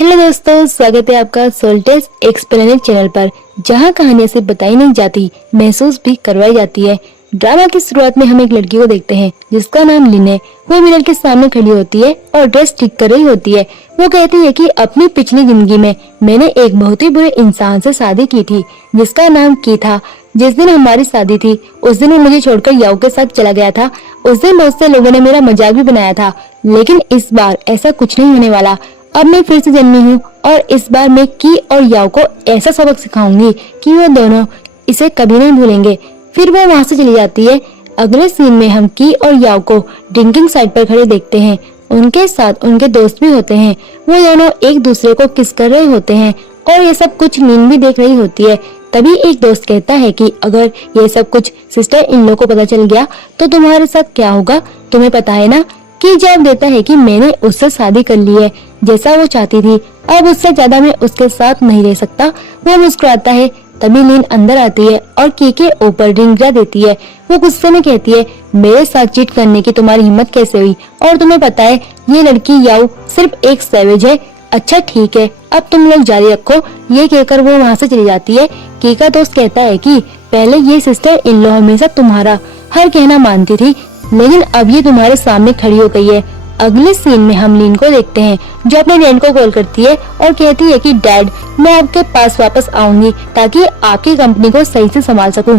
Hello दोस्तों, स्वागत है आपका सोल्टेस एक्सप्लेनेड चैनल पर, जहां कहानियां सिर्फ बताई नहीं जाती, महसूस भी करवाई जाती है। ड्रामा की शुरुआत में हम एक लड़की को देखते हैं जिसका नाम लिन है। वो मिरर के सामने खड़ी होती है और ड्रेस ठीक कर रही होती है। वो कहती है कि अपनी पिछली जिंदगी में मैंने एक बहुत ही बुरे इंसान से शादी की थी जिसका नाम की था। जिस दिन हमारी शादी थी उस दिन वो मुझे छोड़कर याओ के साथ चला गया था। उस दिन बहुत से लोगों ने मेरा मजाक भी बनाया था, लेकिन इस बार ऐसा कुछ नहीं होने वाला। अब मैं फिर से जन्मी हूँ और इस बार मैं की और याओ को ऐसा सबक सिखाऊंगी कि वो दोनों इसे कभी नहीं भूलेंगे। फिर वो वहाँ से चली जाती है। अगले सीन में हम की और याओ को ड्रिंकिंग साइड पर खड़े देखते हैं। उनके साथ उनके दोस्त भी होते हैं। वो दोनों एक दूसरे को किस कर रहे होते हैं और ये सब कुछ लीन भी देख रही होती है। तभी एक दोस्त कहता है कि अगर ये सब कुछ सिस्टर इन लोग को पता चल गया तो तुम्हारे साथ क्या होगा, तुम्हें पता है ना। की जवाब देता है कि मैंने उससे शादी कर ली है जैसा वो चाहती थी, अब उससे ज्यादा मैं उसके साथ नहीं रह सकता। वो मुस्कुराता है। तभी लीन अंदर आती है और की के ऊपर रिंग गिरा देती है। वो गुस्से में कहती है, मेरे साथ चीट करने की तुम्हारी हिम्मत कैसे हुई, और तुम्हें पता है ये लड़की याओ सिर्फ एक सैवेज है। अच्छा ठीक है, अब तुम लोग जारी रखो। ये कहकर वो वहाँ से चली जाती है। की का दोस्त कहता है कि पहले ये सिस्टर इन लॉ हमेशा तुम्हारा हर कहना मानती थी, लेकिन अब ये तुम्हारे सामने खड़ी हो गई है। अगले सीन में हम लीन को देखते हैं जो अपने डैड को कॉल करती है और कहती है कि डैड, मैं आपके पास वापस आऊंगी ताकि आपकी कंपनी को सही से संभाल सकूं,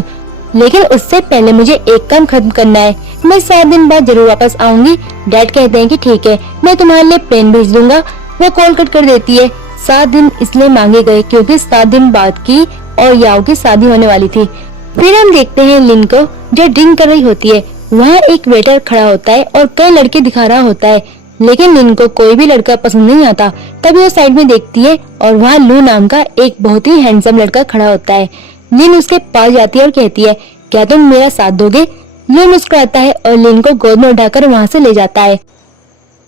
लेकिन उससे पहले मुझे एक काम खत्म करना है। मैं 7 दिन बाद जरूर वापस आऊंगी। डैड कहते हैं कि ठीक है, मैं तुम्हारे लिए प्लेन भेज दूंगा। वो कॉल कट कर देती है। 7 दिन इसलिए मांगे गए क्योंकि 7 दिन बाद की और याओ की शादी होने वाली थी। फिर हम देखते हैं लिन को जो ड्रिंक कर रही होती है। वहाँ एक वेटर खड़ा होता है और कई लड़के दिखा रहा होता है, लेकिन लिन को कोई भी लड़का पसंद नहीं आता। तभी वो साइड में देखती है और वहाँ लू नाम का एक बहुत ही हैंडसम लड़का खड़ा होता है। लिन उसके पास जाती है और कहती है, क्या तुम मेरा साथ दोगे। लू मुस्कुराता है और लिन को गोद में उठाकर वहाँ से ले जाता है।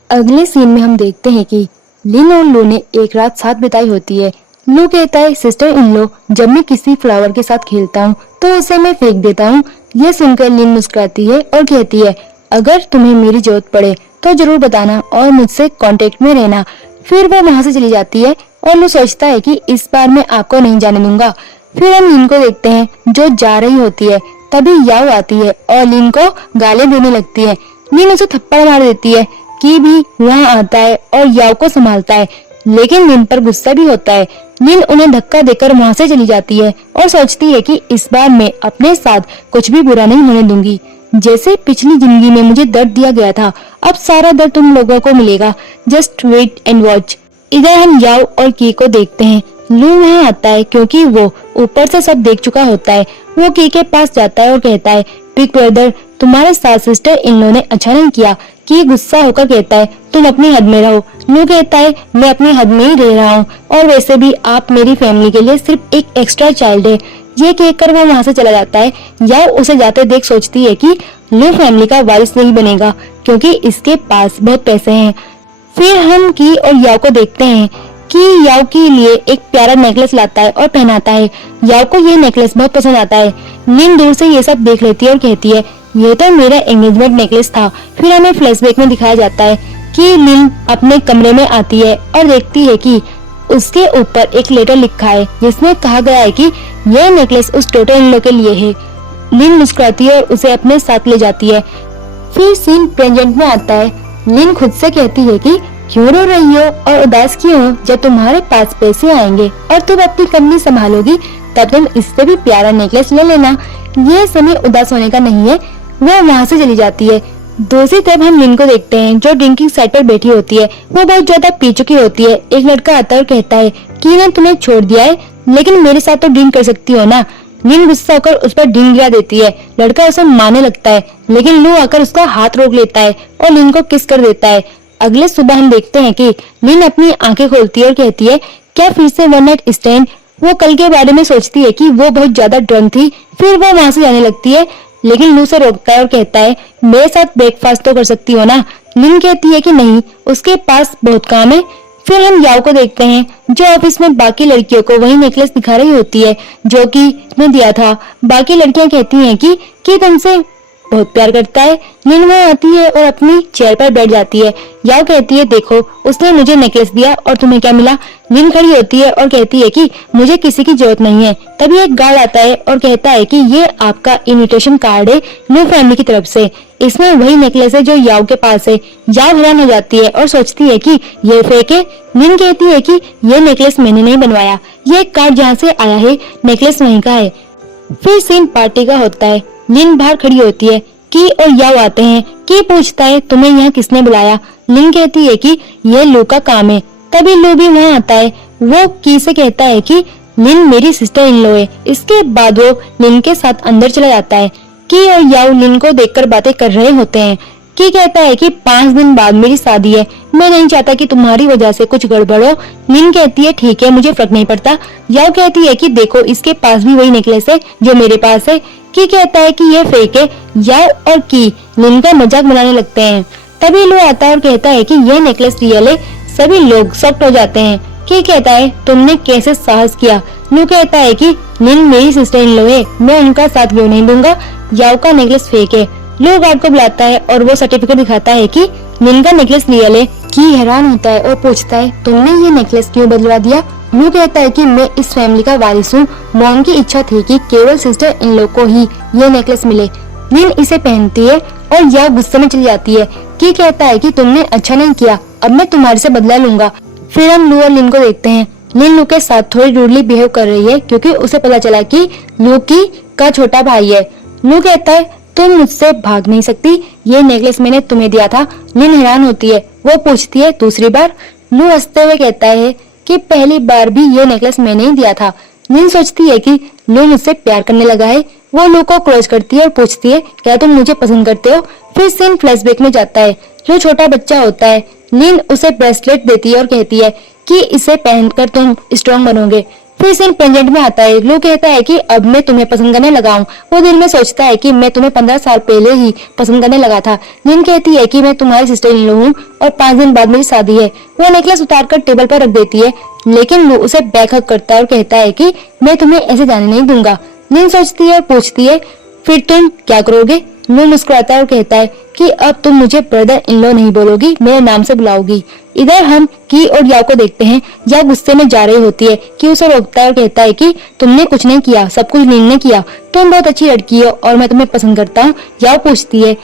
अगले सीन में हम देखते हैं कि लिन और लू ने एक रात साथ बिताई होती है। लू कहता है, सिस्टर इन लो, जब मैं किसी फ्लावर के साथ खेलता हूँ तो उसे मैं फेंक देता हूँ। यह सुनकर लिन मुस्कुराती है और कहती है, अगर तुम्हें मेरी जरूरत पड़े तो जरूर बताना और मुझसे कांटेक्ट में रहना। फिर वो वहाँ से चली जाती है और लू सोचता है कि इस बार मैं आपको नहीं जाने दूंगा। फिर हम लिन को देखते हैं जो जा रही होती है। तभी याओ आती है और लिन को गालियां देने लगती है। लिन उसे थप्पड़ मार देती है। की भी वहाँ आता है और याओ को संभालता है, लेकिन लिन पर गुस्सा भी होता है। लिन उन्हें धक्का देकर वहाँ से चली जाती है और सोचती है कि इस बार मैं अपने साथ कुछ भी बुरा नहीं होने दूंगी। जैसे पिछली जिंदगी में मुझे दर्द दिया गया था, अब सारा दर्द तुम लोगों को मिलेगा। Just wait and watch. इधर हम याओ और की को देखते हैं। लू वहाँ आता है क्योंकि वो ऊपर से सब देख चुका होता है। वो की के पास जाता है और कहता है, बिग ब्रदर, तुम्हारे साथ सिस्टर इन लोगों ने अच्छा नहीं किया। की गुस्सा होकर कहता है, तुम अपनी हद में रहो। लू कहता है, मैं अपनी हद में ही रह रहा हूँ और वैसे भी आप मेरी फैमिली के लिए सिर्फ एक एक्स्ट्रा चाइल्ड है। ये कहकर वो वहाँ से चला जाता है। याओ उसे जाते देख सोचती है कि लू फैमिली का वारिस नहीं बनेगा क्योंकि इसके पास बहुत पैसे हैं। फिर हम की और याओ को देखते हैं कि याओ के लिए एक प्यारा नेकलेस लाता है और पहनाता है। याओ को ये नेकलेस बहुत पसंद आता है। लिन दूर से ये सब देख लेती है और कहती है, ये तो मेरा एंगेजमेंट नेकलेस था। फिर हमें फ्लैशबैक में दिखाया जाता है कि लिन अपने कमरे में आती है और देखती है कि उसके ऊपर एक लेटर लिखा है जिसमें कहा गया है कि यह नेकलेस उस टोटल इन लोग के लिए है। लिन मुस्कुराती है और उसे अपने साथ ले जाती है। फिर सीन प्रेजेंट में आता है। लिन खुद से कहती है कि क्यों रो रही हो और उदास क्यों हो, जब तुम्हारे पास पैसे आएंगे और तुम अपनी कंपनी संभालोगी तब तुम इससे भी प्यारा नेकलेस ले लेना। ये समय उदास होने का नहीं है। वो वहाँ से चली जाती है। दूसरी तरफ हम लिन को देखते हैं जो ड्रिंकिंग साइड पर बैठी होती है। वो बहुत ज्यादा पी चुकी होती है। एक लड़का आता है और कहता है कि ने तुम्हें छोड़ दिया है, लेकिन मेरे साथ तो ड्रिंक कर सकती हो ना। लिन गुस्सा होकर उस पर ड्रिंक गिरा देती है। लड़का उसे मारने लगता है, लेकिन लू आकर उसका हाथ रोक लेता है और लिन को किस कर देता है। अगले सुबह हम देखते हैं कि लिन अपनी आंखें खोलती है और कहती है, क्या फिर से वन नाइट स्टैंड। वो कल के बारे में सोचती है कि वो बहुत ज्यादा ड्रंक थी। फिर वो वहाँ से जाने लगती है, लेकिन लू से रोकता है और कहता है, मेरे साथ ब्रेकफास्ट तो कर सकती हो ना। लिन कहती है कि नहीं, उसके पास बहुत काम है। फिर हम याओ को देखते हैं जो ऑफिस में बाकी लड़कियों को वही नेकलेस दिखा रही होती है जो कि उसने दिया था। बाकी लड़कियां कहती हैं कि तुमसे बहुत प्यार करता है। लिन वहाँ आती है और अपनी चेयर पर बैठ जाती है। याओ कहती है, देखो उसने मुझे नेकलेस दिया और तुम्हें क्या मिला। लिन खड़ी होती है और कहती है कि मुझे किसी की जरूरत नहीं है। तभी एक गार्ड आता है और कहता है कि ये आपका इनविटेशन कार्ड है न्यू फैमिली की तरफ से, इसमें वही नेकलेस है जो याओ के पास है। याओ हैरान हो जाती है और सोचती है कि ये फेक है। लिन कहती है कि ये नेकलेस मैंने नहीं बनवाया, ये कार्ड जहाँ से आया है नेकलेस वहीं का है। फिर सीन पार्टी का होता है। लिन बाहर खड़ी होती है, की और याओ आते हैं। की पूछता है, तुम्हें यहाँ किसने बुलाया। लिन कहती है कि ये लू का काम है। तभी लू भी वहाँ आता है। वो की से कहता है कि लिन मेरी सिस्टर इन लॉ है। इसके बाद वो लिन के साथ अंदर चला जाता है। की और याओ लिन को देखकर बातें कर रहे होते हैं। की कहता है कि 5 दिन बाद मेरी शादी है, मैं नहीं चाहता कि तुम्हारी वजह से कुछ गड़बड़ हो। लिन कहती है, ठीक है, मुझे फर्क नहीं पड़ता। याओ कहती है कि देखो इसके पास भी वही नेकलेस है जो मेरे पास है। की कहता है कि ये फेक है। याओ और की लिन का मजाक बनाने लगते हैं। तभी लू आता है और कहता है कि यह नेकलेस रियल है। सभी लोग शॉक्ड हो जाते हैं। की कहता है, तुमने कैसे साहस किया। लू कहता है कि लिन मेरी सिस्टर इन लॉ है, मैं उनका साथ क्यों नहीं दूंगा। याओ का नेकलेस फेक है। लू गार्ड को बुलाता है और वो सर्टिफिकेट दिखाता है कि लिन का नेकलेस रियल है। की हैरान होता है और पूछता है, तुमने ये नेकलेस क्यों बदलवा दिया। लू कहता है कि मैं इस फैमिली का वारिस हूँ। मॉम की इच्छा थी कि केवल सिस्टर इन लोग को ही ये नेकलेस मिले। लिन इसे पहनती है और याओ गुस्से में चली जाती है। की कहता है कि तुमने अच्छा नहीं किया, अब मैं तुम्हारे से बदला लूंगा। फिर हम लू और लिन को देखते हैं। लिन लू के साथ थोड़ी रूडली बिहेव कर रही है क्योंकि उसे पता चला कि लू की का छोटा भाई है। लू कहता है, तुम मुझसे भाग नहीं सकती, ये नेकलेस मैंने तुम्हें दिया था। लिन हैरान होती है। वो पूछती है, दूसरी बार। लू हंसते हुए कहता है कि पहली बार भी ये नेकलेस मैंने ही दिया था। लिन सोचती है कि लू मुझसे प्यार करने लगा है। वो लू को क्लोज करती है और पूछती है, क्या तुम मुझे पसंद करते हो। फिर सीन फ्लैशबैक में जाता है। लू छोटा बच्चा होता है। लिन उसे ब्रेसलेट देती है और कहती है कि इसे पहनकर तुम स्ट्रॉन्ग बनोगे। फिर सीन प्रेजेंट में आता है। लू कहता है कि अब मैं तुम्हें पसंद करने लगा हूँ। वो दिल में सोचता है कि मैं तुम्हें 15 साल पहले ही पसंद करने लगा था। लिन कहती है कि मैं तुम्हारी सिस्टर इन लॉ हूँ और 5 दिन बाद मेरी शादी है। वो नेकलेस उतारकर टेबल पर रख देती है, लेकिन लू उसे बैक हग करता है और कहता है कि मैं तुम्हें ऐसे जाने नहीं दूंगा। लिन सोचती है और पूछती है, फिर तुम क्या करोगे। लू मुस्कुराता है और कहता है कि अब तुम मुझे ब्रदर इन लॉ नहीं बोलोगी, मेरे नाम से बुलाओगी। इधर हम की और याओ को देखते हैं। याओ गुस्से में जा रही होती है कि उसे रोकता है और कहता है कि तुमने कुछ नहीं किया, सब कुछ लिन ने किया। तुम बहुत अच्छी लड़की हो और मैं तुम्हें पसंद करता हूँ। याओ पूछती है,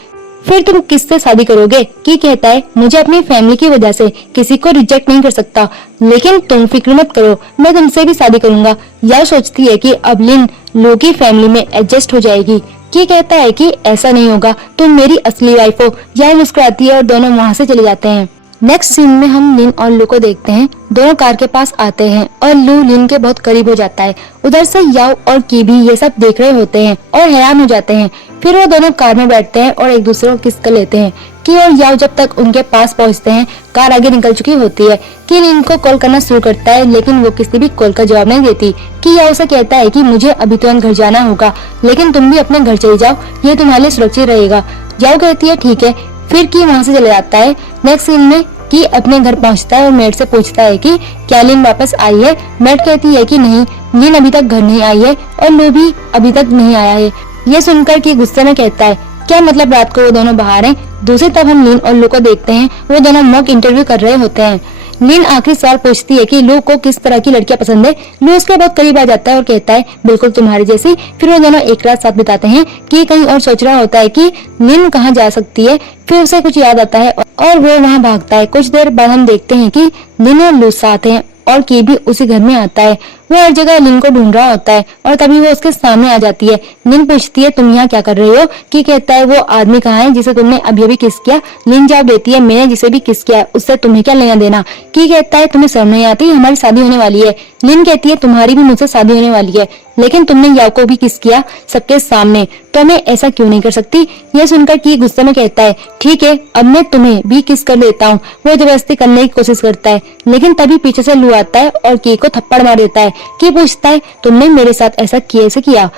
फिर तुम किससे शादी करोगे। की कहता है, मुझे अपनी फैमिली की वजह से किसी को रिजेक्ट नहीं कर सकता, लेकिन तुम फिक्र मत करो, मैं तुमसे भी शादी करूंगा। याओ सोचती है कि अब लिन लू की फैमिली में एडजस्ट हो जाएगी। की कहता है कि ऐसा नहीं होगा, तुम मेरी असली वाइफ हो। याओ मुस्कुराती है और दोनों वहाँ से चले जाते हैं। नेक्स्ट सीन में हम लिन और लू को देखते हैं। दोनों कार के पास आते हैं और लू लिन के बहुत करीब हो जाता है। उधर से याओ और की भी ये सब देख रहे होते हैं और हैरान हो जाते हैं। फिर वो दोनों कार में बैठते हैं और एक दूसरे को किस कर लेते हैं। की और याओ जब तक उनके पास पहुंचते हैं, कार आगे निकल चुकी होती है। की लिन को कॉल करना शुरू करता है, लेकिन वो किसी भी कॉल का जवाब नहीं देती। की याओ से कहता है कि मुझे अभी तुरंत घर जाना होगा, लेकिन तुम भी अपने घर चले जाओ, ये तुम्हारे लिए सुरक्षित रहेगा। याओ कहती है, ठीक है। फिर की वहाँ से चले जाता है। नेक्स्ट सीन में की अपने घर पहुंचता है और मेड से पूछता है कि क्या लिन वापस आई है। मेड कहती है कि नहीं, लिन अभी तक घर नहीं आई है और लू भी अभी तक नहीं आया है। ये सुनकर की गुस्से में कहता है, क्या मतलब रात को वो दोनों बाहर हैं। दूसरी तरफ हम लिन और लू को देखते हैं। वो दोनों मॉक इंटरव्यू कर रहे होते हैं। लिन आखिरी सवाल पूछती है कि लू को किस तरह की लड़कियां पसंद है। लू उसके बहुत करीब आ जाता है और कहता है, बिल्कुल तुम्हारी जैसी। फिर वो दोनों एक रात साथ बिताते हैं। कि कहीं और सोच रहा होता है कि लिन कहाँ जा सकती है। फिर उसे कुछ याद आता है और वो वहाँ भागता है। कुछ देर बाद हम देखते हैं कि लिन और लू साथ हैं और की भी उसी घर में आता है। वो हर जगह लिन को ढूंढ रहा होता है और तभी वो उसके सामने आ जाती है। लिन पूछती है, तुम यहाँ क्या कर रही हो। की कहता है, वो आदमी कहाँ है जिसे तुमने अभी अभी किस किया। लिन जवाब देती है, मैंने जिसे भी किस किया उससे तुम्हें क्या लेना देना। की कहता है, तुम्हें शर्म नहीं आती, हमारी शादी होने वाली है। लिन कहती है, तुम्हारी भी मुझसे शादी होने वाली है, लेकिन तुमने याओ को भी किस किया सबके सामने, तो मैं ऐसा क्यों नहीं कर सकती। यह सुनकर की गुस्से में कहता है, ठीक है, अब मैं तुम्हें भी किस कर लेता हूँ। वो जबरदस्ती करने की कोशिश करता है, लेकिन तभी पीछे से लू आता है और की को थप्पड़ मार देता है। की पूछता है, तुमने मेरे साथ ऐसा कैसे किया।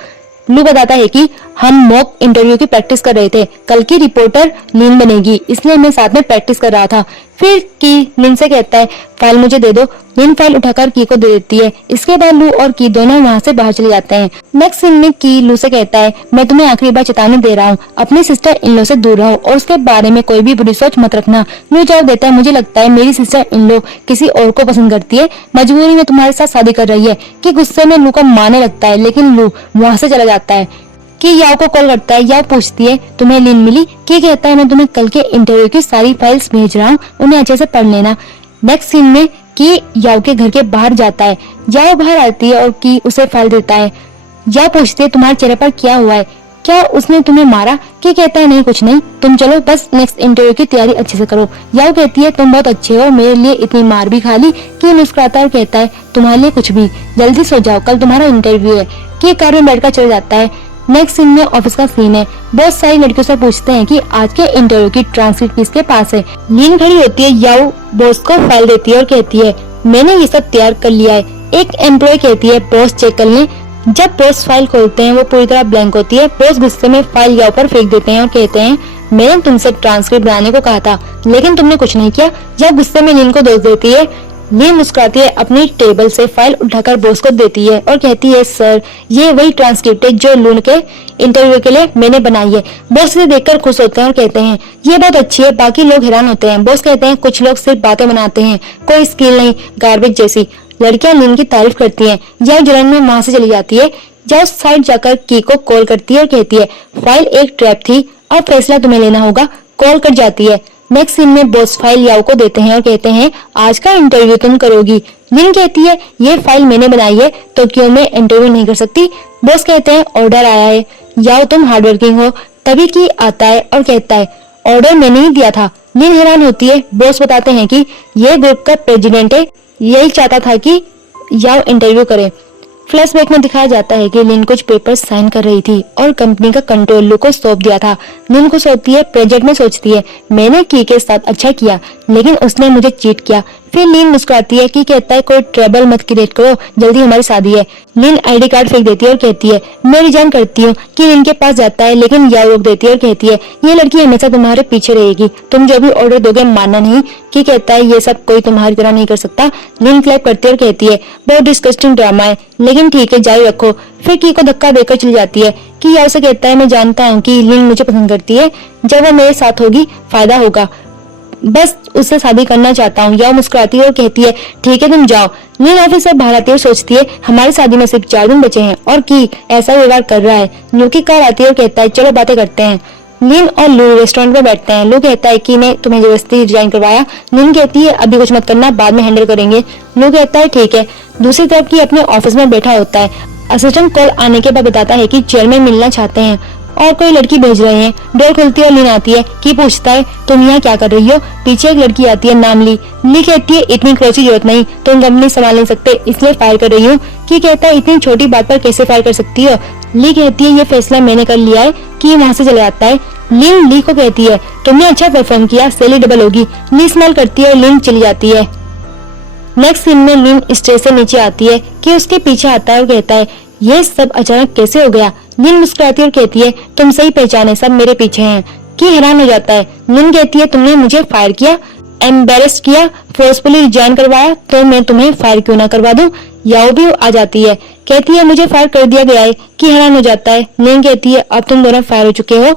लू बताता है कि हम मॉक इंटरव्यू की प्रैक्टिस कर रहे थे। कल की रिपोर्टर लीन बनेगी, इसलिए मैं साथ में प्रैक्टिस कर रहा था। फिर की लीन से कहता है फाइल मुझे दे दो। लीन फाइल उठाकर की को दे देती है। इसके बाद लू और की दोनों वहाँ से बाहर चले जाते हैं। नेक्स्ट सीन में की लू से कहता है मैं तुम्हें आखिरी बार चेतावनी दे रहा हूँ, अपनी सिस्टर इन लो से दूर रहो और उसके बारे में कोई भी बुरी सोच मत रखना। लू जवाब देता है मुझे लगता है मेरी सिस्टर इन लो किसी और को पसंद करती है, मजबूरी में तुम्हारे साथ शादी कर रही है। कि गुस्से में लू को मारने लगता है, लेकिन लू वहाँ से चला जाता है। कि याओ को कॉल करता है। याओ पूछती है तुम्हें लीन मिली? कि कहता है मैं तुम्हें कल के इंटरव्यू की सारी फाइल्स भेज रहा हूँ, उन्हें अच्छे से पढ़ लेना। नेक्स्ट सीन में कि याओ के घर के बाहर जाता है। याओ बाहर आती है और कि उसे फाइल देता है। याओ पूछती है तुम्हारे चेहरे पर क्या हुआ है, क्या उसने तुम्हें मारा? कि कहता है नहीं कुछ नहीं, तुम चलो बस नेक्स्ट इंटरव्यू की तैयारी अच्छे से करो। याओ कहती है तुम बहुत अच्छे हो, मेरे लिए इतनी मार भी खा ली। कि मुस्कुराता है और कहता है तुम्हारे लिए कुछ भी, जल्दी सो जाओ कल तुम्हारा इंटरव्यू है। कि कार में बैठकर चला जाता है। नेक्स्ट सीन में ऑफिस का सीन है। बहुत सारी लड़कियों से पूछते हैं कि आज के इंटरव्यू की ट्रांसक्रिप्ट किसके पास है। लीन खड़ी होती है, याओ बॉस को फाइल देती है और कहती है मैंने ये सब तैयार कर लिया है। एक एम्प्लॉय कहती है बॉस चेक कर लें। जब बॉस फाइल खोलते हैं वो पूरी तरह ब्लैंक होती है। बॉस गुस्से में फाइल याओ पर फेंक देते हैं और कहते हैं मैंने तुमसे ट्रांसक्रिप्ट बनाने को कहा था, लेकिन तुमने कुछ नहीं किया। जब गुस्से में लीन को दोष देती है, लीन मुस्कुराती है, अपनी टेबल से फाइल उठाकर बॉस को देती है और कहती है सर ये वही ट्रांसक्रिप्ट है जो लून के इंटरव्यू के लिए मैंने बनाई है। बॉस इसे देखकर खुश होते हैं और कहते हैं ये बहुत अच्छी है। बाकी लोग हैरान होते हैं। बॉस कहते हैं कुछ लोग सिर्फ बातें बनाते हैं, कोई स्किल नहीं, गार्बेज जैसी। लड़कियां लीन की तारीफ करती हैं। यह जलन में वहां से चली जाती है। जब साइड जाकर की को कॉल करती है और कहती है फाइल एक ट्रैप थी, अब फैसला तुम्हें लेना होगा। कॉल कट जाती है। नेक्स्ट सीन में बॉस फाइल याओ को देते हैं और कहते हैं आज का इंटरव्यू तुम करोगी। लीन कहती है ये फाइल मैंने बनाई है तो क्यों मैं इंटरव्यू नहीं कर सकती। बॉस कहते हैं ऑर्डर आया है, याओ तुम हार्डवर्किंग हो। तभी की आता है और कहता है ऑर्डर मैंने ही दिया था। लीन हैरान होती है। बॉस बताते हैं कि ये ग्रुप का प्रेसिडेंट है, यही चाहता था कि याओ इंटरव्यू करे। फ्लैशबैक में दिखाया जाता है कि लीन कुछ पेपर साइन कर रही थी और कंपनी का कंट्रोल लू को सौंप दिया था। लीन को सोचती है, प्रोजेक्ट में सोचती है मैंने की के साथ अच्छा किया, लेकिन उसने मुझे चीट किया। फिर लीन मुस्कुराती है। कि कहता है कोई ट्रबल मत क्रिएट करो, जल्दी हमारी शादी है। लीन आईडी कार्ड फेंक देती है और कहती है मैं रिजाइन करती हूँ। कि लीन के पास जाता है, लेकिन याओ रोक देती है और कहती है ये लड़की हमेशा तुम्हारे पीछे रहेगी, तुम जो भी ऑर्डर दोगे मानना नहीं। कि कहता है ये सब कोई तुम्हारी तरह नहीं कर सकता। लीन क्लैप करती है और कहती है बहुत डिस्कस्टिंग ड्रामा है, लेकिन ठीक है जारी रखो। फिर की को धक्का देकर चली जाती है। कि याओ से कहता है मैं जानता हूँ कि लीन मुझे पसंद करती है, जब वो मेरे साथ होगी फायदा होगा, बस उससे शादी करना चाहता हूँ। याओ मुस्कुराती है और कहती है ठीक है तुम जाओ। लीन ऑफिस से बाहर आती है और सोचती है हमारी शादी में सिर्फ 4 दिन बचे हैं और की ऐसा व्यवहार कर रहा है। लू की कार आती है और कहता है चलो बातें करते हैं। लीन और लू रेस्टोरेंट में बैठते हैं। लू कहता है कि मैं तुम्हें जबरदस्ती रिजाइन करवाया। लीन कहती है अभी कुछ मत करना, बाद में हैंडल करेंगे। लू कहता है ठीक है। दूसरी तरफ की अपने ऑफिस में बैठा होता है। असिस्टेंट कॉल आने के बाद बताता है कि चेयरमैन मिलना चाहते हैं और कोई लड़की भेज रहे हैं। डोर खुलती है और लीन आती है। की पूछता है तुम यहाँ क्या कर रही हो? पीछे एक लड़की आती है, नाम ली। ली कहती है इतनी क्लोज की जरूरत नहीं, तुम कंपनी संभाल नहीं सकते इसलिए फायर कर रही हूँ। की कहता है इतनी छोटी बात पर कैसे फायर कर सकती हो? ली कहती है ये फैसला मैंने कर लिया है। की वहाँ से चला जाता है। लीन ली को कहती है तुमने अच्छा परफॉर्म किया, सैलरी डबल होगी। ली स्माइल करती है और लीन चली जाती है। नेक्स्ट सीन में लीन स्टेज से नीचे आती है। कि उसके पीछे आता है और कहता है ये सब अचानक कैसे हो गया? लीन मुस्कुराती है और कहती है तुम सही पहचाने, सब मेरे पीछे हैं। कि हैरान हो जाता है। लीन कहती है तुमने मुझे फायर किया, एम्बेरस किया, फोर्सफुली रिजाइन करवाया, तो मैं तुम्हें फायर क्यों ना करवा दूं। याओ भी आ जाती है। कहती है मुझे फायर कर दिया गया है। कि हैरान हो जाता है। लीन कहती है अब तुम दोनों फायर हो चुके हो।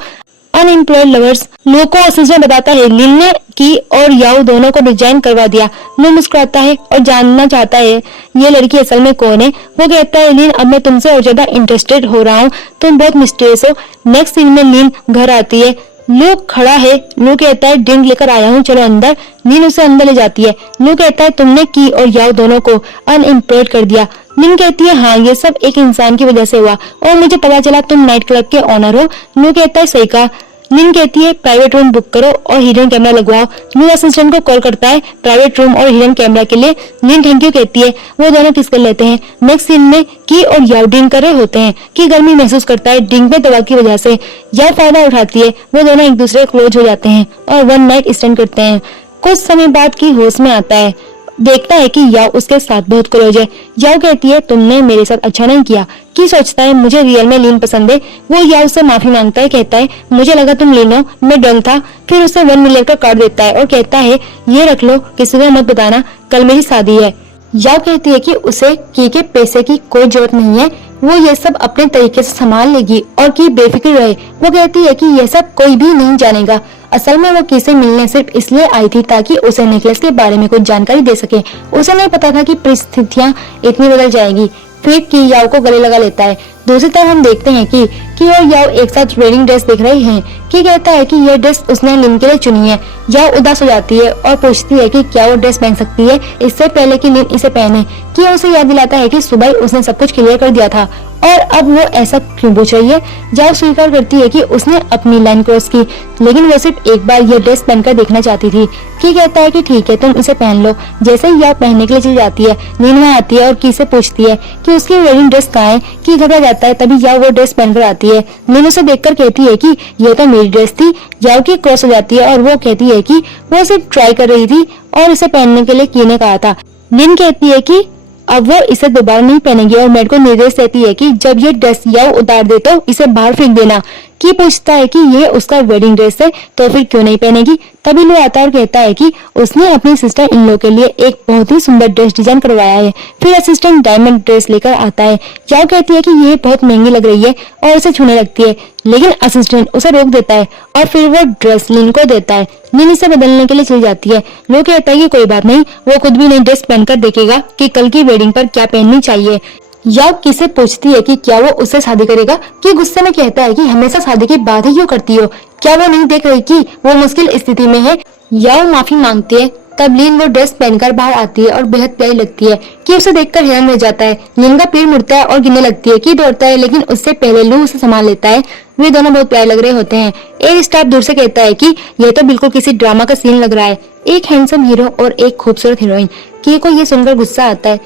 Unemployed lovers. लू को असिस्टेंट बताता है लीन ने की और याओ दोनों को रिजाइन करवा दिया। लू मुस्कुराता है और जानना चाहता है ये लड़की असल में कौन है। वो कहता है लीन अब मैं तुमसे और ज्यादा इंटरेस्टेड हो रहा हूँ, तुम बहुत मिस्टीरियस हो। नेक्स्ट सीन में लीन घर आती है। लू खड़ा है। लू कहता है ड्रिंक लेकर आया हूँ, चलो अंदर। लीन उसे अंदर ले जाती है। लू कहता है तुमने की और याओ दोनों को अनएम्प्लॉयड कर दिया। लीन कहती है हाँ ये सब एक इंसान की वजह से हुआ और मुझे पता चला तुम नाइट क्लब के ऑनर हो। लू कहता है सही कहा। लीन कहती है प्राइवेट रूम बुक करो और हिडन कैमरा लगवाओ। लू असिस्टेंट को कॉल करता है प्राइवेट रूम और हिडन कैमरा के लिए। लीन थैंक यू कहती है। वो दोनों किस कर लेते हैं। नेक्स्ट सीन में की और याओ ड्रिंक कर रहे होते हैं। की गर्मी महसूस करता है ड्रिंक में दवा की वजह से। याओ फायदा उठाती है। वो दोनों एक दूसरे क्लोज हो जाते हैं और वन नाइट स्टैंड करते हैं। कुछ समय बाद की होश में आता है देखता है कि याओ उसके साथ बहुत क्लोज है। याओ कहती है तुमने मेरे साथ अच्छा नहीं किया। की सोचता है मुझे रियल में लिन पसंद है। वो याओ से माफी मांगता है, कहता है मुझे लगा तुम लिन हो, मैं डंग था। फिर उसे 1 मिलियन का कार्ड देता है और कहता है ये रख लो, किसी को मत बताना, कल मेरी शादी है। याओ कहती है कि उसे की के पैसे की कोई जरूरत नहीं है, वो ये सब अपने तरीके से संभाल लेगी और की बेफिक्र रहे। वो कहती है कि ये सब कोई भी नहीं जानेगा। असल में वो की से मिलने सिर्फ इसलिए आई थी ताकि उसे नेकलेस के बारे में कुछ जानकारी दे सके। उसे नहीं पता था कि परिस्थितियां इतनी बदल जाएगी। फिर की याओ को गले लगा लेता है। दूसरी तरफ हम देखते हैं कि और याओ एक साथ वेडिंग ड्रेस देख रहे हैं। की कहता है कि यह ड्रेस उसने लिन के लिए चुनी है। याओ उदास हो जाती है और पूछती है कि क्या वो ड्रेस पहन सकती है इससे पहले कि लिन इसे पहने। कि उसे याद दिलाता है कि सुबह उसने सब कुछ क्लियर कर दिया था और अब वो ऐसा क्यों पूछ रही है। याओ स्वीकार करती है कि उसने अपनी लाइन क्रॉस की, लेकिन वो सिर्फ एक बार ये ड्रेस पहनकर देखना चाहती थी। की कहता है कि ठीक है, तुम इसे पहन लो। जैसे ही याओ पहनने के लिए चली जाती है, लिन वहाँ आती है और की से पूछती है कि उसकी वेडिंग ड्रेस कहाँ है। की घबरा जाता है, तभी याओ वो ड्रेस पहनकर आती है। लिन उसे देखकर कहती है कि यह तो मेरी ड्रेस थी। याओ की क्रॉस हो जाती है और वो कहती है कि वो सिर्फ ट्राई कर रही थी और इसे पहनने के लिए की ने कहा था। लिन कहती है कि अब वो इसे दोबारा नहीं पहनेगी और मेड को निर्देश देती है कि जब ये ड्रेस याओ उतार दे तो इसे बाहर फेंक देना। की पूछता है कि ये उसका वेडिंग ड्रेस है तो फिर क्यों नहीं पहनेगी। तभी लो आता है और कहता है कि उसने अपनी सिस्टर इन लो के लिए एक बहुत ही सुंदर ड्रेस डिजाइन करवाया है। फिर असिस्टेंट डायमंड ड्रेस लेकर आता है। याओ कहती है कि ये बहुत महंगी लग रही है और उसे छूने लगती है, लेकिन असिस्टेंट उसे रोक देता है और फिर वो ड्रेस लिन को देता है। लिन इसे बदलने के लिए चली जाती है। लो कहता है कि कोई बात नहीं, वो खुद भी नई ड्रेस पहनकर देखेगा कि कल की वेडिंग पर क्या पहननी चाहिए। याओ की से पूछती है कि क्या वो उससे शादी करेगा। कि गुस्से में कहता है कि हमेशा शादी की बात ही क्यों करती हो, क्या वो नहीं देख रही कि वो मुश्किल स्थिति में है। याओ माफी मांगती है। तब लिन वो ड्रेस पहनकर बाहर आती है और बेहद प्यारी लगती है। कि उसे देखकर हैरान रह जाता है। लिन का पैर मुड़ता है और गिरने लगती है। कि दौड़ता है, लेकिन उससे पहले लू उसे संभाल लेता है। वे दोनों बहुत प्यारे लग रहे होते हैं। एक स्टाफ दूर से कहता है कि यह तो बिल्कुल किसी ड्रामा का सीन लग रहा है, एक हैंडसम हीरो और एक खूबसूरत हीरोइन। की को ये सुनकर गुस्सा आता है।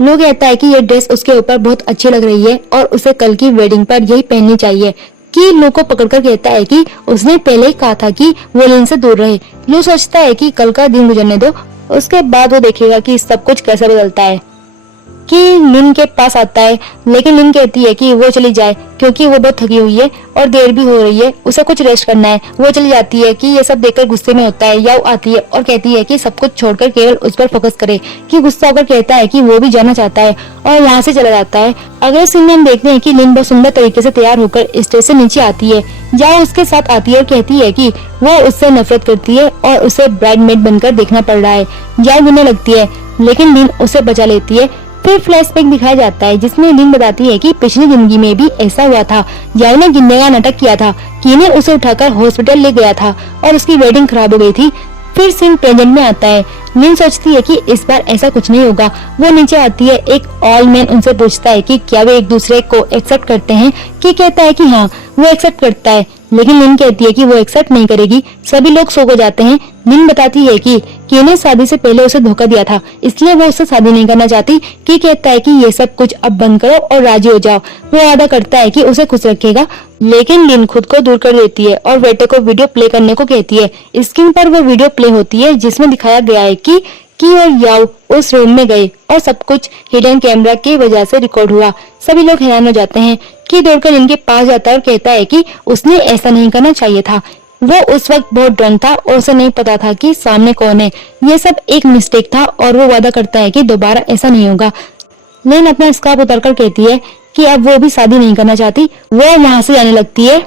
लो कहता है कि ये ड्रेस उसके ऊपर बहुत अच्छी लग रही है और उसे कल की वेडिंग पर यही पहननी चाहिए। कि लो को पकड़कर कहता है कि उसने पहले ही कहा था कि वो लिन से दूर रहे। लो सोचता है कि कल का दिन गुजरने दो, उसके बाद वो देखेगा कि सब कुछ कैसे बदलता है। कि लिन के पास आता है, लेकिन लिन कहती है कि वो चली जाए क्योंकि वो बहुत थकी हुई है और देर भी हो रही है, उसे कुछ रेस्ट करना है। वो चली जाती है। कि ये सब देखकर गुस्से में होता है। याओ आती है और कहती है कि सब कुछ छोड़कर केवल उस पर फोकस करे। कि गुस्सा होकर कहता है कि वो भी जाना चाहता है और यहाँ से चला जाता है। अगले सीन में हम देखते हैं कि लिन बहुत सुंदर तरीके से तैयार होकर स्टेज से नीचे आती है। याओ उसके साथ आती है और कहती है कि वो उससे नफरत करती है और उसे ब्राइडमेड बनकर देखना पड़ रहा है। याओ गिरने लगती है, लेकिन लिन उसे बचा लेती है। फिर फ्लैशबैक दिखाया जाता है जिसमें लिन बताती है कि पिछली जिंदगी में भी ऐसा हुआ था। याओ ने गिरने का नाटक किया था। की ने उसे उठाकर हॉस्पिटल ले गया था और उसकी वेडिंग खराब हो गई थी। फिर सीन प्रेजेंट में आता है। लिन सोचती है कि इस बार ऐसा कुछ नहीं होगा। वो नीचे आती है। एक ऑल मैन उनसे पूछता है कि क्या वे एक दूसरे को एक्सेप्ट करते हैं। की कहता है कि हाँ, वो एक्सेप्ट करता है, लेकिन लिन कहती है कि वो एक्सेप्ट नहीं करेगी। सभी लोग सो जाते हैं। लिन बताती है कि की ने शादी से पहले उसे धोखा दिया था, इसलिए वो उससे शादी नहीं करना चाहती। की कहता है कि ये सब कुछ अब बंद करो और राजी हो जाओ। वो वादा करता है कि उसे खुश रखेगा, लेकिन लिन खुद को दूर कर देती है और वेटर को वीडियो प्ले करने को कहती है। स्क्रीन पर वो वीडियो प्ले होती है जिसमें दिखाया गया है कि की और याओ उस रूम में गए और सब कुछ हिडन कैमरा की वजह से रिकॉर्ड हुआ। सभी लोग हैरान हो जाते हैं। की दौड़कर इनके पास जाता है और कहता है कि उसने ऐसा नहीं करना चाहिए था। वो उस वक्त बहुत ड्रंक था और उसे नहीं पता था कि सामने कौन है। ये सब एक मिस्टेक था और वो वादा करता है कि दोबारा ऐसा नहीं होगा। लिन अपना स्कार्फ उतारकर कहती है कि अब वो भी शादी नहीं करना चाहती। वो वहाँ से जाने लगती है।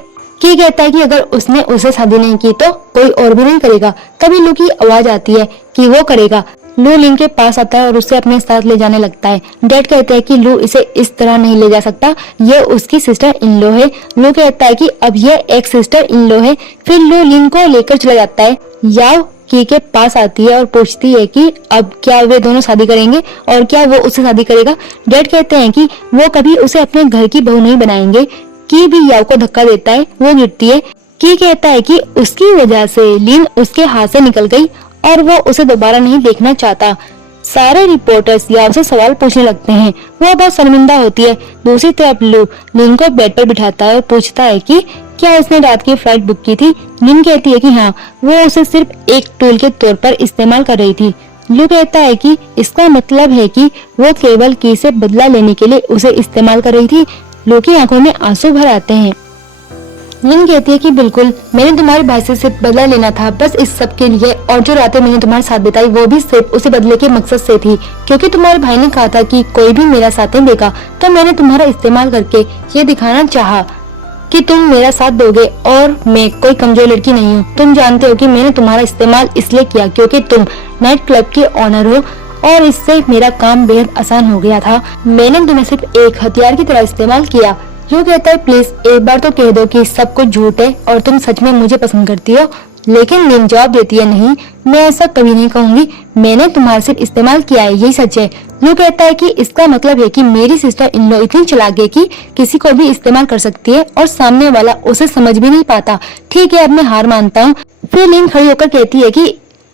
की कहता है कि अगर उसने उसे शादी नहीं की तो कोई और भी नहीं करेगा। तभी लू की आवाज आती है कि वो करेगा। लू लिन के पास आता है और उसे अपने साथ ले जाने लगता है। डैड कहते हैं कि लू इसे इस तरह नहीं ले जा सकता, ये उसकी सिस्टर इन लॉ है। लू कहता है कि अब ये एक सिस्टर इन लॉ है। फिर लू लिन को लेकर चला जाता है। याओ की के पास आती है और पूछती है कि अब क्या वे दोनों शादी करेंगे और क्या वो उससे शादी करेगा। डैड कहते हैं कि वो कभी उसे अपने घर की बहू नहीं बनाएंगे। की भी याओ को धक्का देता है, वो गिरती है। की कहता है कि उसकी वजह से लिन उसके हाथ से निकल गई और वो उसे दोबारा नहीं देखना चाहता। सारे रिपोर्टर्स याओ से सवाल पूछने लगते हैं। वो बहुत शर्मिंदा होती है। दूसरी तरफ लू लिन को बेड पर बिठाता है और पूछता है कि क्या उसने रात की फ्लाइट बुक की थी। लिन कहती है कि हाँ, वो उसे सिर्फ एक टूल के तौर पर इस्तेमाल कर रही थी। लू कहता है कि इसका मतलब है कि वो केवल की से बदला लेने के लिए उसे इस्तेमाल कर रही थी। लू की आंखों में आंसू भर आते हैं। लिन कहती है कि बिल्कुल, मैंने तुम्हारे भाई से सिर्फ बदला लेना था, बस इस सब के लिए। और जो रातें मैंने तुम्हारे साथ बिताई वो भी सिर्फ उसे बदले के मकसद से थी, क्योंकि तुम्हारे भाई ने कहा था कि कोई भी मेरा साथ नहीं देगा, तो मैंने तुम्हारा इस्तेमाल करके ये दिखाना चाहा कि तुम मेरा साथ दोगे और मैं कोई कमजोर लड़की नहीं हूँ। तुम जानते हो कि मैंने तुम्हारा इस्तेमाल इसलिए किया क्योंकि तुम नाइट क्लब के ऑनर हो और इससे मेरा काम बेहद आसान हो गया था। मैंने तुम्हें सिर्फ एक हथियार की तरह इस्तेमाल किया। जो कहता है प्लीज एक बार तो कह दो कि सब कुछ झूठ है और तुम सच में मुझे पसंद करती हो। लेकिन लिन जवाब देती है नहीं, मैं ऐसा कभी नहीं कहूंगी, मैंने तुम्हारा सिर्फ इस्तेमाल किया है, यही सच है। लू कहता है कि इसका मतलब है कि मेरी सिस्टर इन लो इतनी चालाक है कि किसी को भी इस्तेमाल कर सकती है और सामने वाला उसे समझ भी नहीं पाता। ठीक है, अब मैं हार मानता हूँ। फिर लिन खड़ी होकर कहती है कि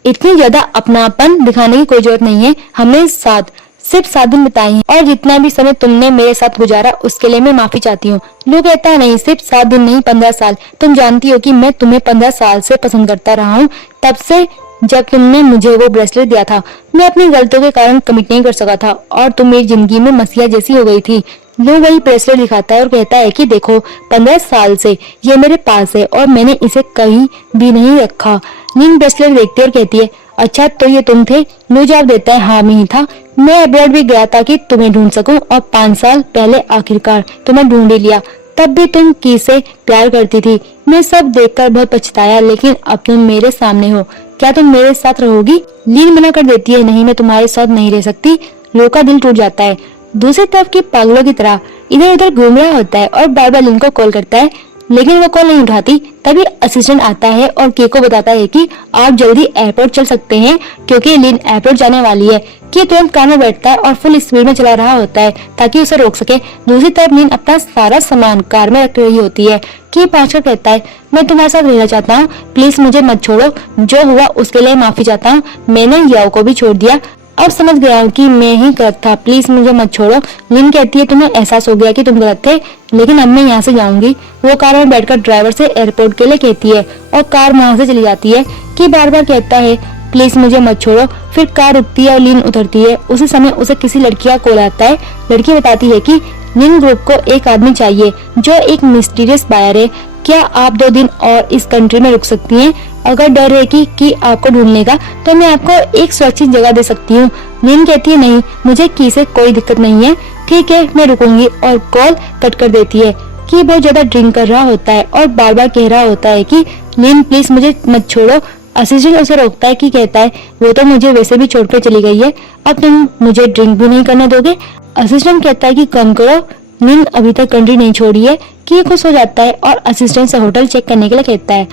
इतनी ज्यादा अपनापन दिखाने की कोई जरूरत नहीं है, हमें साथ सिर्फ 7 दिन बिताए हैं और जितना भी समय तुमने मेरे साथ गुजारा उसके लिए मैं माफी चाहती हूँ। लू कहता है नहीं, सिर्फ 7 दिन नहीं, 15 साल। तुम जानती हो कि मैं तुम्हें 15 साल से पसंद करता रहा हूँ, तब से जब तुमने मुझे वो ब्रेसलेट दिया था। मैं अपनी गलतियों के कारण कमिट नहीं कर सका था और तुम मेरी जिंदगी में मसीहा जैसी हो गई थी। लू वही ब्रेसलेट दिखाता है और कहता है कि देखो, 15 साल से ये मेरे पास है और मैंने इसे कहीं भी नहीं रखा। लिन ब्रेसलेट देखती है और कहती है अच्छा, तो ये तुम थे? लू जवाब देता है हाँ, मैं ही था। मैं अब्रॉड भी गया था कि तुम्हें ढूंढ सकूं और 5 साल पहले आखिरकार तुम्हें ढूंढ ही लिया। तब भी तुम की से प्यार करती थी। मैं सब देखकर बहुत पछताया, लेकिन अब तुम मेरे सामने हो। क्या तुम मेरे साथ रहोगी? लिन मना कर देती है नहीं, मैं तुम्हारे साथ नहीं रह सकती। लू का दिल टूट जाता है। दूसरी तरफ की पागलों की तरह इधर उधर घूम रहा होता है और बार बार लिन को कॉल करता है, लेकिन वो कॉल नहीं उठाती। तभी असिस्टेंट आता है और के को बताता है कि आप जल्दी एयरपोर्ट चल सकते हैं क्योंकि लिन एयरपोर्ट जाने वाली है। कि तुरंत कार में बैठता है और फुल स्पीड में चला रहा होता है ताकि उसे रोक सके। दूसरी तरफ लिन अपना सारा सामान कार में रख रही होती है। कि पहुंचकर कहता है मैं तुम्हारे साथ रहना चाहता हूँ, प्लीज मुझे मत छोड़ो। जो हुआ उसके लिए माफी चाहता हूँ। मैंने याओ को भी छोड़ दिया, अब समझ गया हूँ कि मैं ही गलत था, प्लीज मुझे मत छोड़ो। लिन कहती है तुम्हें एहसास हो गया कि तुम गलत थे, लेकिन अब मैं यहाँ से जाऊंगी। वो कार में बैठकर ड्राइवर से एयरपोर्ट के लिए कहती है और कार वहाँ से चली जाती है। कि बार बार कहता है प्लीज मुझे मत छोड़ो। फिर कार रुकती है और लिन उतरती है। उसी समय उसे किसी लड़की का कॉल आता है। लड़की बताती है कि लिन ग्रुप को एक आदमी चाहिए जो एक मिस्टीरियस बायर है। क्या आप 2 दिन और इस कंट्री में रुक सकती हैं? अगर डर है कि आपको ढूंढने का, तो मैं आपको एक सुरक्षित जगह दे सकती हूँ। लिन कहती है नहीं, मुझे की से कोई दिक्कत नहीं है। ठीक है, मैं रुकूंगी। और कॉल कट कर देती है। कि बहुत ज्यादा ड्रिंक कर रहा होता है और बार बार कह रहा होता है कि लिन प्लीज मुझे मत छोड़ो। असिस्टेंट उसे रोकता है। कि कहता है वो तो मुझे वैसे भी छोड़कर चली गई है, अब तुम मुझे ड्रिंक भी नहीं करने दोगे? असिस्टेंट कहता है कि कम करो, लिन अभी तक कंट्री नहीं छोड़ी है। कि खुश हो जाता है और असिस्टेंट से होटल चेक करने के लिए कहता है।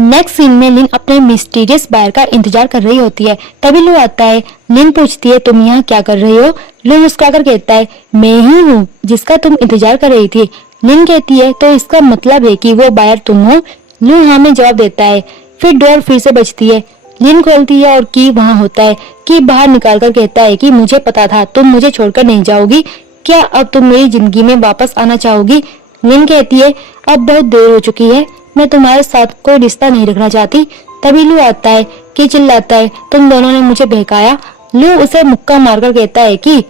नेक्स्ट सीन में लिन अपने मिस्टीरियस बायर का इंतजार कर रही होती है। तभी लू आता है। लिन पूछती है तुम यहाँ क्या कर रही हो? लू मुस्कुराकर कहता है मैं ही हूँ जिसका तुम इंतजार कर रही थी। लिन कहती है तो इसका मतलब है कि वो बायर तुम हो? लू हाँ में जवाब देता है। फिर डोर फिर से बजती है। लिन खोलती है और की वहाँ होता है। की बाहर निकालकर कहता है कि मुझे पता था तुम मुझे छोड़कर नहीं जाओगी। क्या अब तुम मेरी जिंदगी में वापस आना चाहोगी? लिन कहती है अब बहुत देर हो चुकी है, मैं तुम्हारे साथ कोई रिश्ता नहीं रखना चाहती। तभी लू आता है। कि चिल्लाता है तुम दोनों ने मुझे बहकाया। लू उसे मुक्का मारकर कहता है कि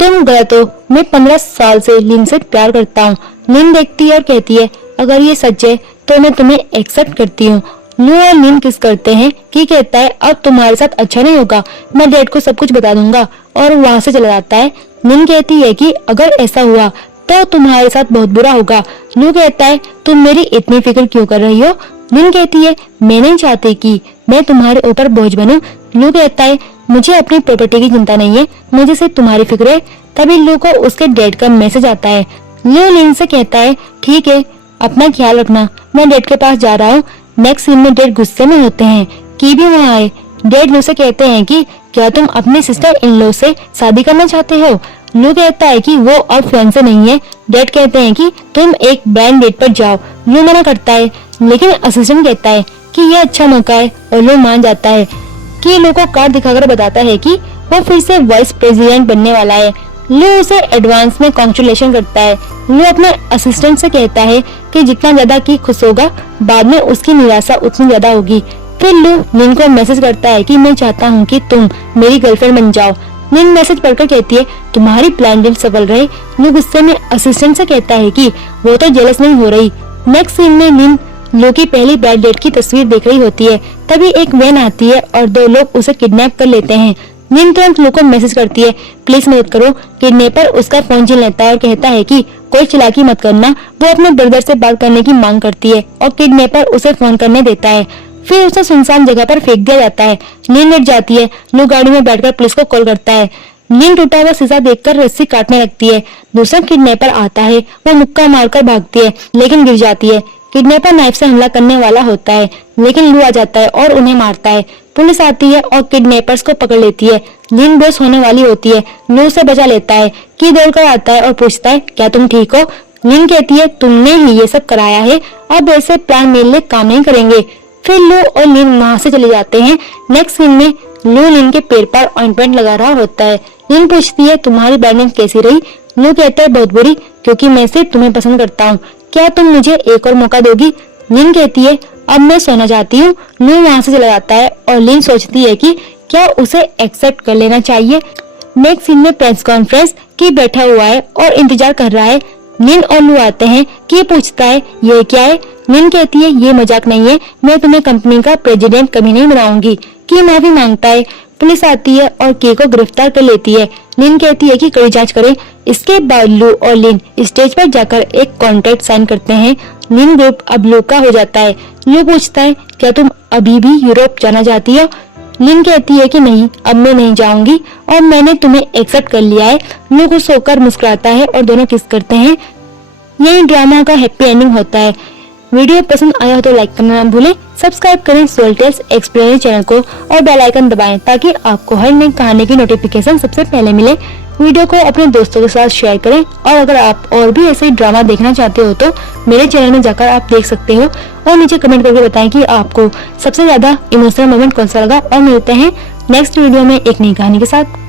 तुम गलत हो, मैं 15 साल से लिन से प्यार करता हूँ। लिन देखती है और कहती है अगर ये सच है तो मैं तुम्हें एक्सेप्ट करती हूँ। लू और लिन किस करते हैं। कि कहता है अब तुम्हारे साथ अच्छा नहीं होगा, मैं डैड को सब कुछ बता दूंगा। और वहाँ से चला जाता है। लिन कहती है कि अगर ऐसा हुआ तो तुम्हारे साथ बहुत बुरा होगा। लू कहता है तुम मेरी इतनी फिक्र क्यों कर रही हो? लिन कहती है मैं नहीं चाहती कि मैं तुम्हारे ऊपर बोझ बनूं। लू कहता है मुझे अपनी प्रॉपर्टी की चिंता नहीं है, मुझे सिर्फ तुम्हारी फिक्र है। तभी लू को उसके डैड का मैसेज आता है। लू लिन से कहता है ठीक है, अपना ख्याल रखना, मैं डैड के पास जा रहा हूँ। नेक्स्ट सीन में डैड गुस्से में होते हैं। की भी वहाँ आए। डैड लू से कहते हैं कि क्या तुम अपने सिस्टर इन लॉ से शादी करना चाहते हो? लू कहता है कि वो अब फियांसे नहीं है। डैड कहते हैं कि तुम एक ब्लाइंड डेट पर जाओ। लू मना करता है, लेकिन असिस्टेंट कहता है कि ये अच्छा मौका है और लू मान जाता है। कि लू को कार्ड दिखाकर बताता है कि वो फिर से वाइस प्रेसिडेंट बनने वाला है। लू उसे एडवांस में कांग्रेचुलेशन करता है। लू अपने असिस्टेंट से कहता है कि जितना ज्यादा की खुश होगा बाद में उसकी निराशा उतनी ज्यादा होगी। फिर लू लिन को मैसेज करता है कि मैं चाहता हूँ कि तुम मेरी गर्लफ्रेंड बन जाओ। लिन मैसेज पढ़कर कहती है तुम्हारी प्लान जल्द सफल रहे। लू गुस्से में असिस्टेंट से कहता है कि वो तो जेलस नहीं हो रही। नेक्स्ट सीन में लिन लू की पहली बैड डेट की तस्वीर देख रही होती है। तभी एक वैन आती है और दो लोग उसे किडनैप कर लेते हैं। लिन तुरंत लू को मैसेज करती है प्लीज मदद करो। किडनैपर उसका फोन छीन लेता है और कहता है कि कोई चालाकी मत करना। वो अपने ब्रदर से बात करने की मांग करती है और किडनैपर उसे फोन करने देता है। फिर उसे सुनसान जगह पर फेंक दिया जाता है। लिन डर जाती है। लू गाड़ी में बैठकर पुलिस को कॉल करता है। लिन टूटा हुआ शीशा देखकर रस्सी काटने लगती है। दूसरा किडनैपर आता है। वो मुक्का मारकर भागती है लेकिन गिर जाती है। किडनैपर नाइफ से हमला करने वाला होता है लेकिन लू आ जाता है और उन्हें मारता है। पुलिस आती है और किडनैपर्स को पकड़ लेती है। लिन बेहोश होने वाली होती है। लू से बचा लेता है। की दौड़कर आता है और पूछता है क्या तुम ठीक हो। लिन कहती है तुमने ही ये सब कराया है, अब ऐसे प्लान मेरे लिए काम नहीं करेंगे। फिर लू और लिन वहाँ से चले जाते हैं। नेक्स्ट सीन में लू लिन के पैर पर ऑइंटमेंट लगा रहा होता है। लिन पूछती है तुम्हारी बैड नाइट कैसी रही। लू कहता है बहुत बुरी, क्योंकि मैं सिर्फ तुम्हें पसंद करता हूँ। क्या तुम मुझे एक और मौका दोगी। लिन कहती है अब मैं सोना चाहती हूँ। लू वहाँ से चला जाता है और लिन सोचती है कि क्या उसे एक्सेप्ट कर लेना चाहिए। नेक्स्ट सीन में प्रेस कॉन्फ्रेंस की बैठा हुआ है और इंतजार कर रहा है। लिन और लू आते हैं। की पूछता है ये क्या है। लिन कहती है ये मजाक नहीं है, मैं तुम्हें कंपनी का प्रेसिडेंट कभी नहीं बनाऊंगी। की माफी मांगता है। पुलिस आती है और की को गिरफ्तार कर लेती है। लिन कहती है कि कड़ी जांच करें। इसके बाद लू और लिन स्टेज पर जाकर एक कॉन्ट्रैक्ट साइन करते हैं। लिन ग्रुप अब लू का हो जाता है। लू पूछता है क्या तुम अभी भी यूरोप जाना चाहती हो। लिन कहती है कि नहीं, अब मैं नहीं जाऊंगी और मैंने तुम्हें एक्सेप्ट कर लिया है। लू खुश होकर मुस्कुराता है और दोनों किस करते हैं। यही ड्रामा का हैप्पी एंडिंग होता है। वीडियो पसंद आया हो तो लाइक करना ना भूलें। सब्सक्राइब करें सोल टेल्स एक्सप्लेनर चैनल को और बेल आइकन दबाएं ताकि आपको हर नई कहानी की नोटिफिकेशन सबसे पहले मिले। वीडियो को अपने दोस्तों के साथ शेयर करें और अगर आप और भी ऐसे ही ड्रामा देखना चाहते हो तो मेरे चैनल में जाकर आप देख सकते हो और नीचे कमेंट करके बताएं कि आपको सबसे ज्यादा इमोशनल मोमेंट कौन सा लगा। और मिलते हैं नेक्स्ट वीडियो में एक नई कहानी के साथ।